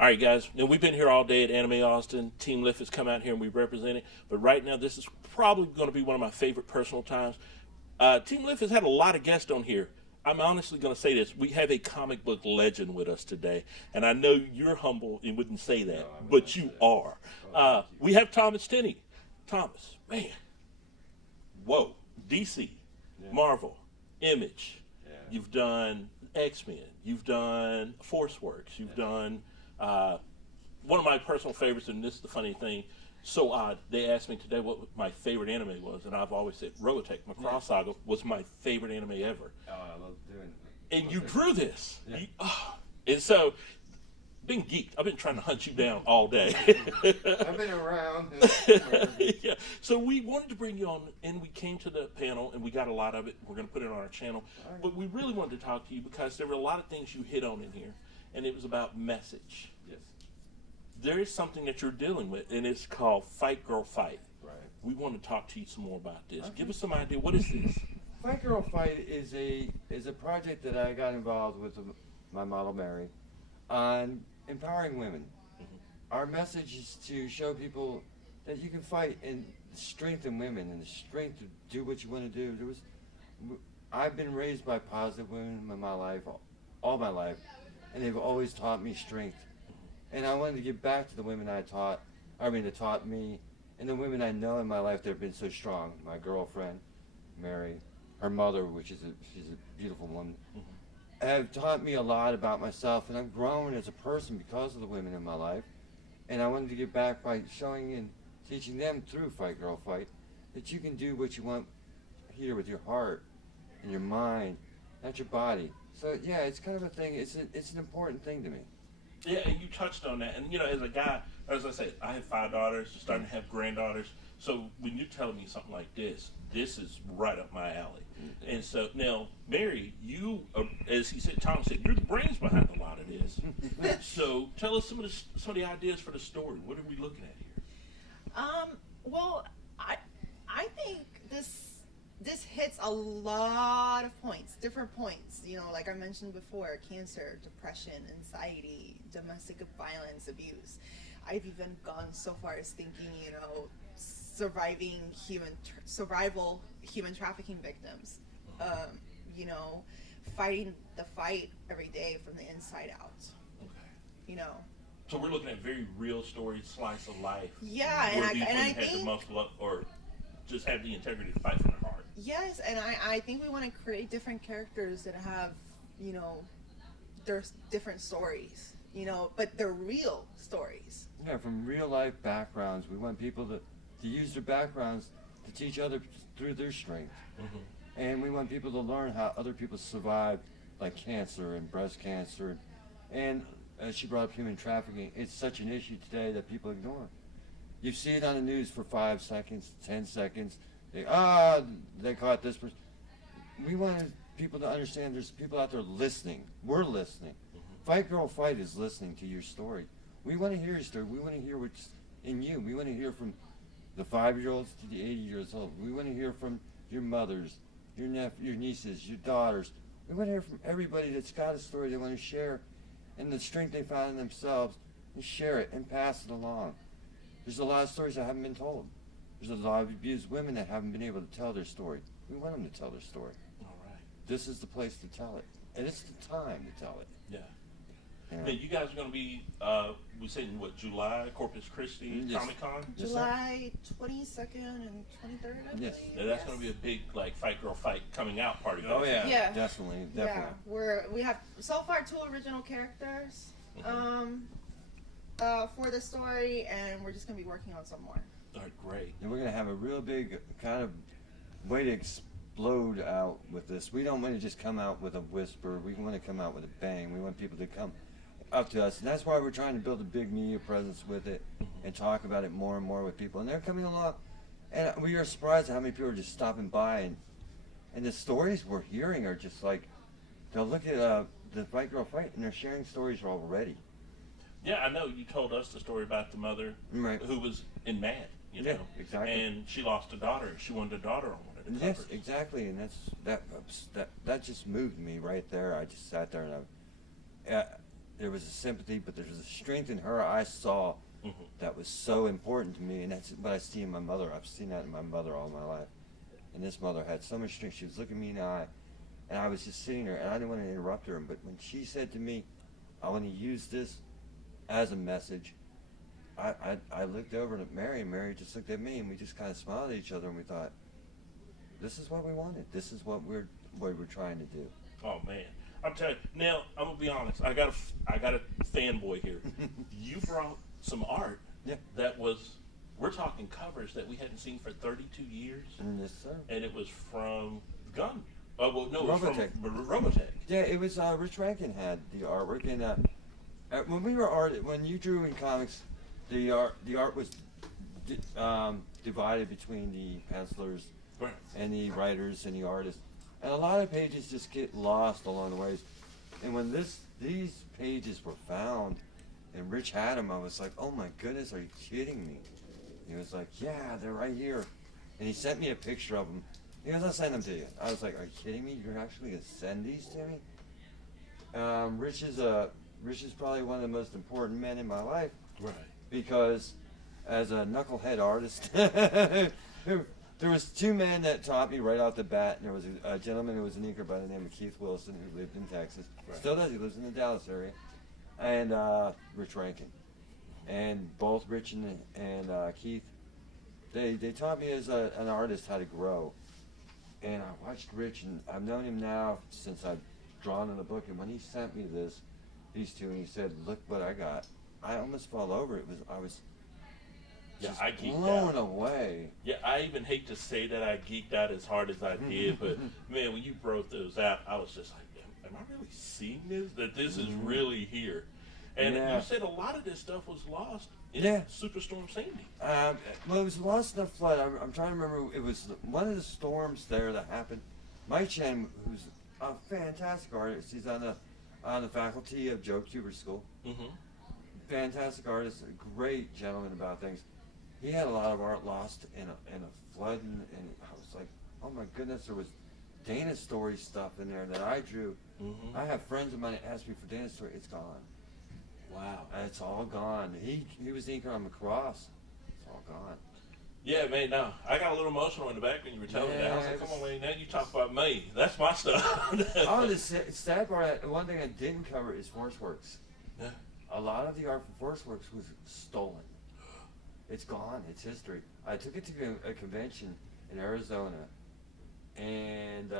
All right, guys. Now, we've been here all day at Anime Austin. Team Lift has come out here and we represent it. But right now, this is probably going to be one of my favorite personal times. Team Lift has had a lot of guests on here. I'm honestly going to say this. We have a comic book legend with us today. And I know you're humble and wouldn't say that, but you are. We have Thomas Tenney. Thomas, man. Whoa. DC, Marvel, Image. You've done X-Men. You've done Force Works. You've done... one of my personal favorites, and this is the funny thing, so odd, they asked me today what my favorite anime was, and I've always said Roderick, Macross Saga, was my favorite anime ever. Oh, I love doing it. And you drew this. And so, being geeked, I've been trying to hunt you down all day. I've been around. Yeah. So we wanted to bring you on, and we came to the panel, and we got a lot of it. We're going to put it on our channel. But we really wanted to talk to you because there were a lot of things you hit on in here, and it was about message. Yes. There is something that you're dealing with, and it's called Fight Girl Fight. Right. We want to talk to you some more about this. Okay. Give us some idea. What is this? Fight Girl Fight is a project that I got involved with my model Mary on empowering women. Mm-hmm. Our message is to show people that you can fight and strengthen women and the strength to do what you want to do. I've been raised by positive women in my life, all my life, and they've always taught me strength. And I wanted to give back to the women that taught me, and the women I know in my life that have been so strong. My girlfriend, Mary, her mother, she's a beautiful woman, have taught me a lot about myself, and I've grown as a person because of the women in my life. And I wanted to give back by showing and teaching them through Fight Girl Fight that you can do what you want here with your heart and your mind, not your body. So yeah, it's kind of a thing. It's an important thing to me. Yeah, and you touched on that. And, you know, as a guy, as I said, I have 5 daughters, starting to have granddaughters. So when you're telling me something like this is right up my alley. Mm-hmm. And so now, Mary, you, as he said, Tom said, you're the brains behind a lot of this. So tell us some of the ideas for the story. What are we looking at here? Well, I think this hits a lot of points, different points. You know, like I mentioned before, cancer, depression, anxiety, domestic violence, abuse. I've even gone so far as thinking, you know, survival human trafficking victims. You know, fighting the fight every day from the inside out. Okay. You know. So we're looking at very real stories, slice of life. Yeah, and I think the muscle up, or just have the integrity to fight from their heart. Yes, and I think we want to create different characters that have, you know, there's different stories, you know, but they're real stories. Yeah, from real life backgrounds. We want people to use their backgrounds to teach others through their strength. Mm-hmm. And we want people to learn how other people survive, like cancer and breast cancer. And as she brought up human trafficking, it's such an issue today that people ignore. You see it on the news for 5 seconds, 10 seconds. They caught this person. We want people to understand there's people out there listening. We're listening. Mm-hmm. Fight Girl Fight is listening to your story. We want to hear your story. We want to hear what's in you. We want to hear from the 5-year-olds to the 80 years old. We want to hear from your mothers, your nieces, your daughters. We want to hear from everybody that's got a story they want to share and the strength they found in themselves, and share it and pass it along. There's a lot of stories that haven't been told. There's a lot of abused women that haven't been able to tell their story. We want them to tell their story. All right. This is the place to tell it. And it's the time to tell it. Yeah. Now, you guys are going to be, we said in what, July, Corpus Christi, yes. Comic-Con? July 22nd and 23rd, I believe. Yes. Now, that's going to be a big, like, Fight Girl Fight coming out party. Oh, yeah. Yeah. Definitely. Yeah. We have, so far, 2 original characters for the story, and we're just going to be working on some more. All right, great. And we're going to have a real big kind of way to explode out with this. We don't want to just come out with a whisper. We want to come out with a bang. We want people to come up to us, and that's why we're trying to build a big media presence with it and talk about it more and more with people. And they're coming along, and we are surprised at how many people are just stopping by, and the stories we're hearing are just like, they'll look at the Fight Girl Fight, and they're sharing stories already. Yeah, I know you told us the story about the mother who was in MAD, you know. Yeah, exactly. And she lost a daughter. She wanted a daughter on one of the covers. Yes, exactly, and that just moved me right there. I just sat there and there was a sympathy, but there was a strength in her I saw that was so important to me, and that's what I see in my mother. I've seen that in my mother all my life. And this mother had so much strength. She was looking me in the eye, and I was just sitting there, and I didn't want to interrupt her. But when she said to me, I want to use this as a message, I looked over at Mary, and Mary just looked at me, and we just kind of smiled at each other, and we thought, this is what we wanted. This is what we're trying to do. Oh, man. I'm telling you. Now, I'm going to be honest. I got a fanboy here. You brought some art that was, we're talking covers that we hadn't seen for 32 years. Yes, sir. And it was from Gun. Oh, well, no, it was Robotech. from Robotech. Yeah, it was, Rich Rankin had the artwork, and when you drew in comics, the art was divided between the pencilers and the writers and the artists. And a lot of pages just get lost along the ways. And when these pages were found and Rich had them, I was like, oh my goodness, are you kidding me? He was like, yeah, they're right here. And he sent me a picture of them. He goes, I'll send them to you. I was like, are you kidding me? You're actually going to send these to me? Rich is probably one of the most important men in my life. Right. Because as a knucklehead artist, there was two men that taught me right off the bat. And there was a gentleman who was an inker by the name of Keith Wilson, who lived in Texas. Right. Still does. He lives in the Dallas area. And Rich Rankin. And both Rich and Keith, they taught me as an artist how to grow. And I watched Rich, and I've known him now since I've drawn in the book. And when he sent me these two, and he said, look what I got, I almost fell over. I was just blown away. Yeah, I even hate to say that I geeked out as hard as I did, but man, when you broke those out, I was just like, am I really seeing this? That this is really here? And you said a lot of this stuff was lost in Superstorm Sandy. Well, it was lost in a flood. I'm trying to remember. It was one of the storms there that happened. Mike Chen, who's a fantastic artist, he's on the faculty of Joe Kuber's school. Fantastic artist, a great gentleman about things. He had a lot of art lost in a flood, and I was like, oh my goodness, there was Dana Story stuff in there that I drew. I have friends of mine that asked me for Dana Story. It's gone. Wow. It's all gone. He was inking on McCross. It's all gone. Yeah, man, no. I got a little emotional in the back when you were telling me that. I was like, come on, man, now you talk about me. That's my stuff. Oh, the sad part, one thing I didn't cover is ForceWorks. Yeah. A lot of the art from ForceWorks was stolen. It's gone. It's history. I took it to a convention in Arizona, and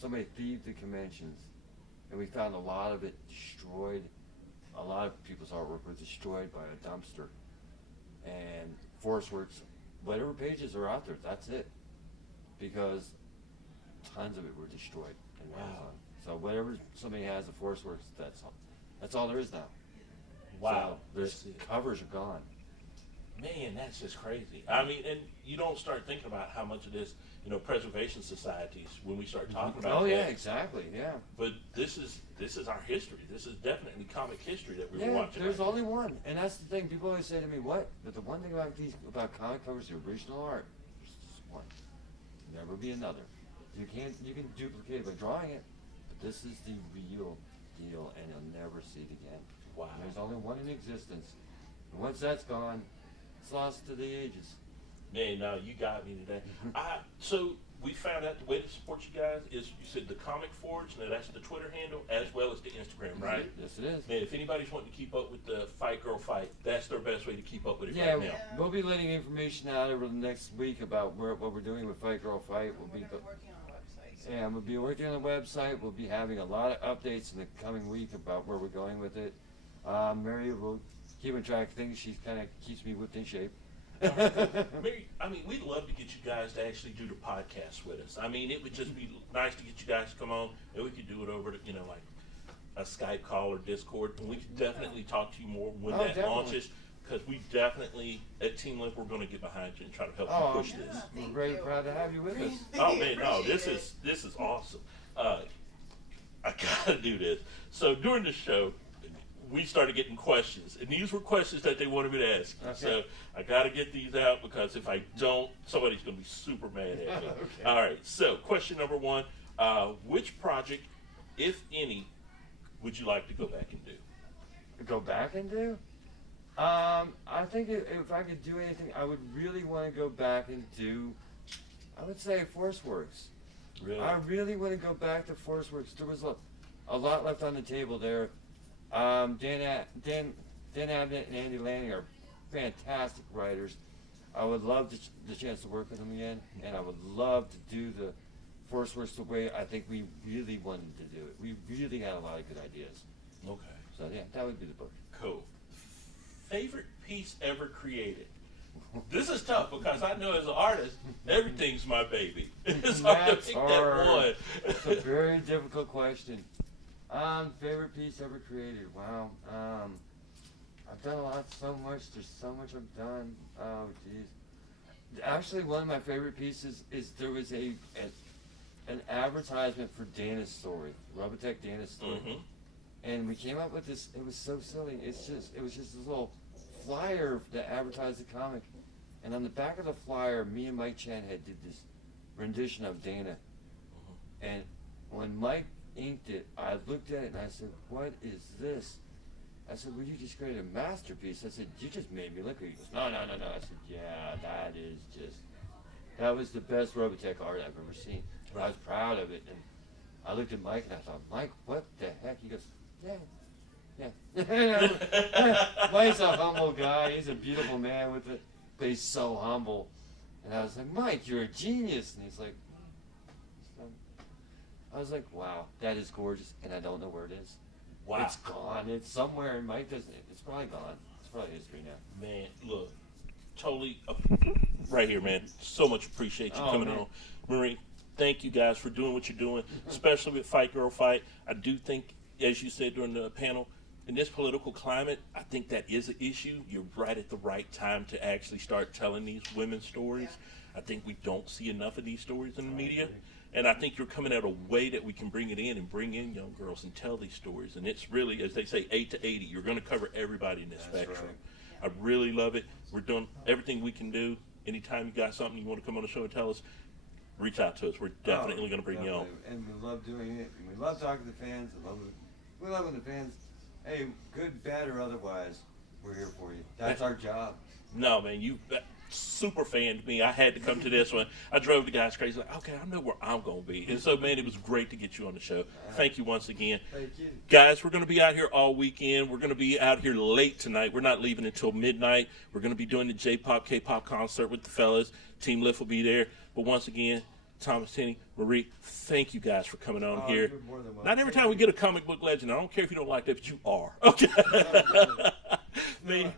somebody thieved the conventions, and we found a lot of it destroyed. A lot of people's artwork was destroyed by a dumpster. And ForceWorks, whatever pages are out there, that's it. Because tons of it were destroyed in Amazon. So whatever somebody has of ForceWorks, that's all there is now. Wow. So covers are gone. Man, that's just crazy. I mean, and you don't start thinking about how much of this, preservation societies, when we start talking about yeah, exactly, yeah. But this is our history. This is definitely comic history that we were watching. There's only one, and that's the thing. People always say to me, "What?" But the one thing about comic covers, the original art, there's just one. Never be another. You can duplicate it by drawing it, but this is the real deal, and you'll never see it again. Wow. And there's only one in existence. And once that's gone, it's lost to the ages. Man, no, you got me today. So we found out the way to support you guys is, you said the Comic Forge. Now that's the Twitter handle as well as the Instagram, right? Yes, it is. Man, if anybody's wanting to keep up with the Fight Girl Fight, that's their best way to keep up with it right now. We'll be letting information out over the next week about what we're doing with Fight Girl Fight. We're going to be working on a website. Yeah, we'll be working on the website. We'll be having a lot of updates in the coming week about where we're going with it. Mary will keep track of things. She kind of keeps me whipped in shape. Mary, I mean, we'd love to get you guys to actually do the podcast with us. I mean, it would just be nice to get you guys to come on, and we could do it over, like a Skype call or Discord, and we could definitely talk to you more when that launches, because we definitely, at Team Lift, we're going to get behind you and try to help you push this. We're very proud to have you with us. Oh, man, no, this is awesome. I got to do this. So during the show, we started getting questions, and these were questions that they wanted me to ask. Okay. So I got to get these out, because if I don't, somebody's going to be super mad at me. Okay. All right, so question number one, which project, if any, would you like to go back and do? go back and do? I think if I could do anything, I would really want to go back and do, I would say Force Works. Really? I really want to go back to Force Works. There was a lot left on the table there. Dan Abnett and Andy Lanning are fantastic writers. I would love the chance to work with them again, and I would love to do the Force Works the way I think we really wanted to do it. We really had a lot of good ideas. Okay. So yeah, that would be the book. Cool. Favorite piece ever created? This is tough because I know as an artist, everything's my baby. It's hard to pick that one. It's a very difficult question. Favorite piece ever created? Wow. I've done a lot, so much. There's so much I've done. Oh, geez. Actually, one of my favorite pieces is there was an advertisement for Dana's story, Robotech Dana's story. Mm-hmm. And we came up with this. It was so silly. It was just this little flyer that advertised the comic. And on the back of the flyer, me and Mike Chan did this rendition of Dana. And when Mike inked it, I looked at it and I said, "What is this?" I said, "Well, you just created a masterpiece." I said, "You just made me look at it." He goes, "No, no, no, no." I said, "Yeah, that was the best Robotech art I've ever seen." I was proud of it. And I looked at Mike and I thought, "Mike, what the heck?" He goes, yeah. Mike's a humble guy. He's a beautiful man with it, but he's so humble. And I was like, "Mike, you're a genius." And he's like, I was like, "Wow, that is gorgeous." And I don't know where it is. Wow. It's gone. It's somewhere, and Mike doesn't. It's probably gone. It's probably history now. Man, look, totally right here, man. So much appreciate you coming on. Marie, thank you guys for doing what you're doing, especially with Fight Girl Fight. I do think, as you said during the panel, in this political climate, I think that is an issue. You're right at the right time to actually start telling these women's stories. I think we don't see enough of these stories in the media. And I think you're coming at a way that we can bring it in and bring in young girls and tell these stories. And it's really, as they say, 8 to 80. You're going to cover everybody in this spectrum. Right. I really love it. We're doing everything we can do. Anytime you got something you want to come on the show and tell us, reach out to us. We're definitely going to bring you on. And we love doing it. And we love talking to fans. We love when the fans, hey, good, bad, or otherwise, we're here for you. That's our job. No, man, you super fanned me. I had to come to this one. I drove the guys crazy. Like, okay, I know where I'm going to be. And so, man, it was great to get you on the show. Thank you once again. Thank you. Guys, we're going to be out here all weekend. We're going to be out here late tonight. We're not leaving until midnight. We're going to be doing the J-Pop, K-Pop concert with the fellas. Team Lift will be there. But once again, Thomas Tenney, Marie, thank you guys for coming on here. You're more than welcome. Not every time we get a comic book legend. I don't care if you don't like that, but you are. Okay. Man.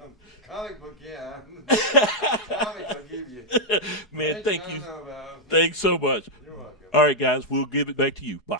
Comic book, yeah. Comic I'll give you. Man, thank you. Thanks so much. You're welcome. All right, guys, we'll give it back to you. Bye.